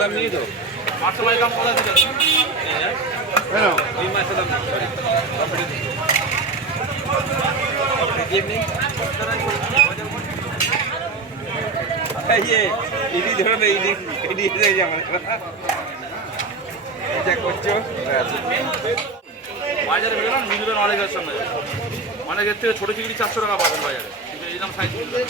দাম নিয়ে তো 800 টাকা দাম কত দিল? হ্যাঁ এই মাছের দাম সরি ये इडी ধরো না ইডি যাই আমরা এটা করছো বাজারে বেরো না মিলবে অনেকের সঙ্গে অনেকের থেকে ছোট চিংড়ি 400 টাকা পাবেন বাজারে কিন্তু এই দাম সাইজ মিলবে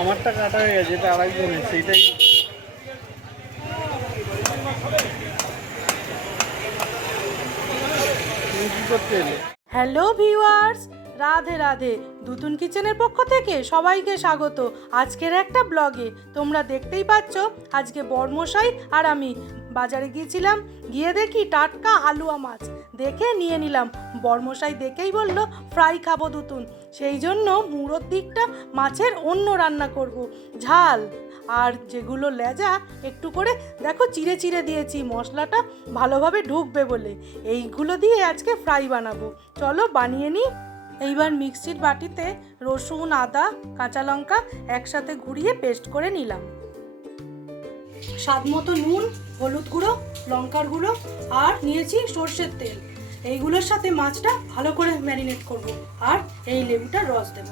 আমারটা কাটা হয়ে গেছে, এটা আরেকজনের, সেইটাই তুমি কি করতে এলে? Hello viewers, Radhe Radhe. দুতুন কিচেনের পক্ষ থেকে সবাইকে স্বাগত আজকের একটা ব্লগে। তোমরা দেখতেই পাচ্ছ আজকে বড়মশাই আর আমি বাজারে গিয়েছিলাম, গিয়ে দেখি টাটকা আলুয়া মাছ দেখে নিয়ে নিলাম। বড়মশাই দেখেই বলল ফ্রাই খাবো দুতুন, সেই জন্য মুড়োর দিকটা মাছের অন্য রান্না করব, ঝাল। আর যেগুলো লেজা একটু করে দেখো চিড়ে চিড়ে দিয়েছি, মশলাটা ভালোভাবে ঢুকবে বলে। এইগুলো দিয়ে আজকে ফ্রাই বানাবো, চলো বানিয়ে নিই। এইবার মিক্সির বাটিতে রসুন, আদা, কাঁচা লঙ্কা একসাথে ঘুরিয়ে পেস্ট করে নিলাম। স্বাদ মতো নুন, হলুদ গুঁড়ো, লঙ্কার গুঁড়ো আর নিয়েছি সর্ষের তেল। এইগুলোর সাথে মাছটা ভালো করে ম্যারিনেট করব আর এই লেবুটার রস দেব।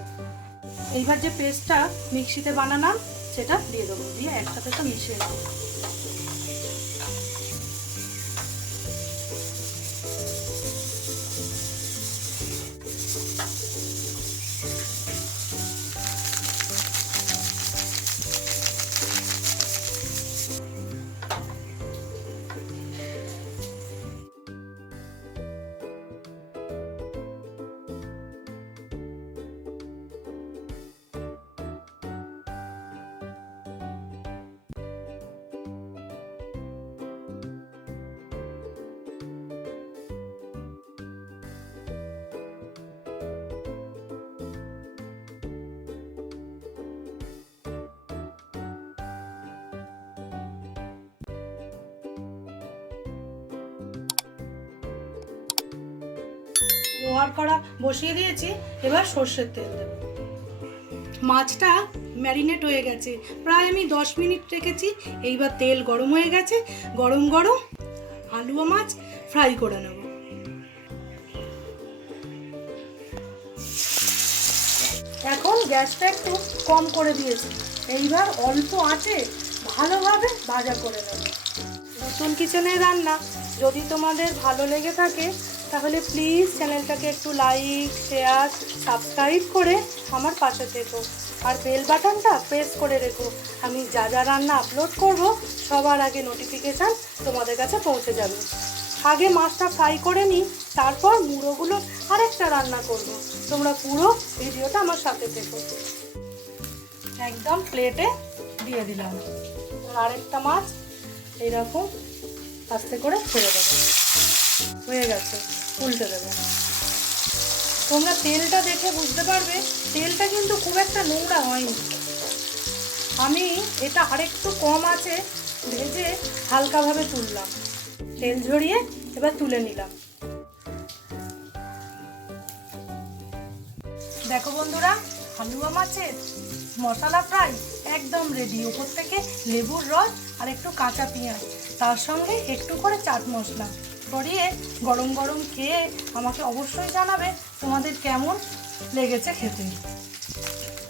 এইবার যে পেস্টটা মিক্সিতে বানালাম সেটা দিয়ে দেবো, দিয়ে একসাথে তো মিশিয়ে দেবো। লোহার কড়া বসিয়ে দিয়েছি, এবার সর্ষের তেল দেব। মাছটা ম্যারিনেট হয়ে গেছে, প্রায় আমি 10 মিনিট রেখেছি। এইবার তেল গরম হয়ে গেছে, গরম গরম আলুয়া মাছ ফ্রাই করে নেব। এখন গ্যাসটা একটু কম করে দিয়েছি, এইবার অল্প আঁচে ভালোভাবে ভাজা করে নেব। নতুন কিচেনের রান্না যদি তোমাদের ভালো লেগে থাকে তাহলে প্লিজ চ্যানেলটাকে একটু লাইক, শেয়ার, সাবস্ক্রাইব করে আমার পাশে থেকো আর বেল বাটনটা প্রেস করে রেখো। আমি যা যা রান্না আপলোড করব সবার আগে নোটিফিকেশান তোমাদের কাছে পৌঁছে যাবে। আগে মাছটা ফ্রাই করে নিই, তারপর মুড়োগুলো আরেকটা রান্না করব। তোমরা পুরো ভিডিওটা আমার সাথে থেকো। একদম প্লেটে দিয়ে দিলাম, আরেকটা মাছ এইরকম আস্তে করে ছেড়ে দেবো। হয়ে গেছে, উল্টে দেবো। তোমরা তেলটা দেখে বুঝতে পারবে তেলটা কিন্তু খুব একটা নোংরা হয়নি। আমি এটা আরেকটু কম আছে ভেজে হালকাভাবে তুললাম, তেল ঝরিয়ে এবার তুলে নিলাম। দেখো বন্ধুরা, আলুয়া মাছের মশলা ফ্রাই একদম রেডি। উপর থেকে লেবুর রস আর একটু কাঁচা পেঁয়াজ, তার সঙ্গে একটু করে চাট মশলা ছড়িয়ে গরম গরম খেয়ে আমাকে অবশ্যই জানাবে তোমাদের কেমন লেগেছে খেতে।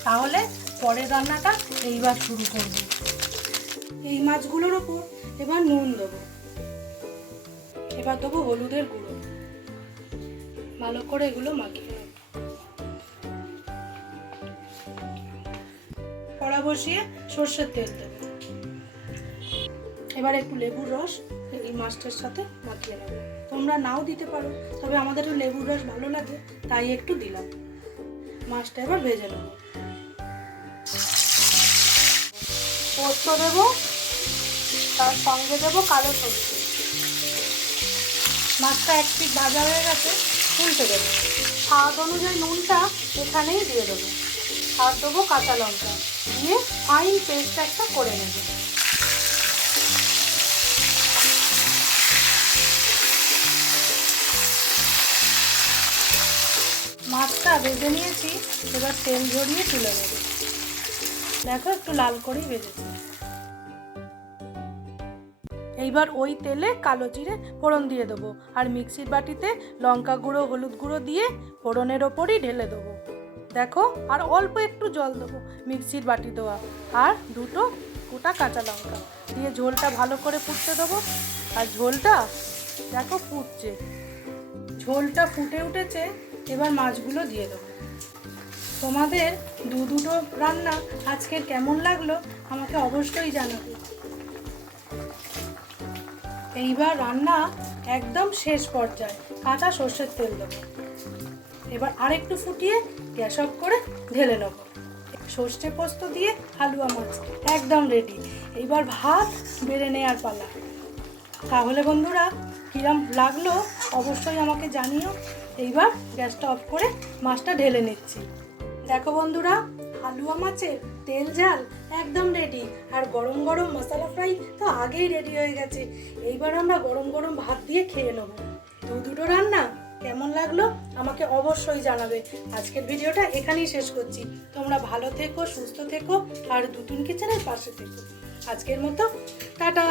তাহলে পরের রান্নাটা এইবার শুরু করব। এই মাছগুলোর ওপর এবার নুন দেবো, এবার দেবো হলুদের গুঁড়ো, ভালো করে এগুলো মাখিয়ে নেব। কড়া বসিয়ে সর্ষের তেল দেবো, এবার একটু লেবুর রস এই মাছটার সাথে মাখিয়ে নেব। তোমরা নাও দিতে পারো, তবে আমাদের একটু লেবুর রস ভালো লাগে তাই একটু দিলাম। মাছটা এবার ভেজে নেব। পোস্ত দেবো, তার সঙ্গে দেবো কালো সরষে। মাছটা এক পিঠ ভাজা হয়ে গেছে, উল্টে দেবো। স্বাদ অনুযায়ী নুনটা এখানেই দিয়ে দেবো, আর দেবো কাঁচা লঙ্কা দিয়ে ফাইন পেস্ট একটা করে নেব। মাছটা ভেজে নিয়েছি, এবার তেল ঝরিয়ে তুলে নেব। দেখো একটু লাল করেই ভেজেছি। এইবার ওই তেলে কালো জিরে ফোড়ন দিয়ে দেবো, আর মিক্সির বাটিতে লঙ্কা গুঁড়ো হলুদ গুঁড়ো দিয়ে ফোড়নের ওপরই ঢেলে দেবো। দেখো আর অল্প একটু জল দেবো, মিক্সির বাটি দেওয়া, আর দুটো গোটা কাঁচা লঙ্কা দিয়ে ঝোলটা ভালো করে ফুটতে দেবো। আর ঝোলটা দেখো ফুটছে, ঝোলটা ফুটে উঠেছে, এবার মাছগুলো দিয়ে দেবো। তোমাদের দুটো রান্না আজকের কেমন লাগলো আমাকে অবশ্যই জানাবে। এইবার রান্না একদম শেষ পর্যায়ে কাঁচা সর্ষের তেল দেবো। এবার আরেকটু ফুটিয়ে গ্যাস অফ করে ঢেলে নেবো। সর্ষে পোস্ত দিয়ে হালুয়া মাছ একদম রেডি। এইবার ভাত বেড়ে নেওয়ার পালা। তাহলে বন্ধুরা কিরম লাগলো অবশ্যই আমাকে জানিও। এইবার গ্যাসটা অফ করে মাছটা ঢেলে নিচ্ছি। দেখো বন্ধুরা, হালুয়া মাছের তেল ঝাল একদম রেডি, আর গরম গরম মশলা ফ্রাই তো আগেই রেডি হয়ে গেছে। এইবার আমরা গরম গরম ভাত দিয়ে খেয়ে নেব। দুটো রান্না কেমন লাগলো আমাকে অবশ্যই জানাবে। আজকের ভিডিওটা এখানেই শেষ করছি। তোমরা ভালো থেকো, সুস্থ থেকো, আর দুতুন কিচেনের পাশে থেকো। আজকের মতো টাটা।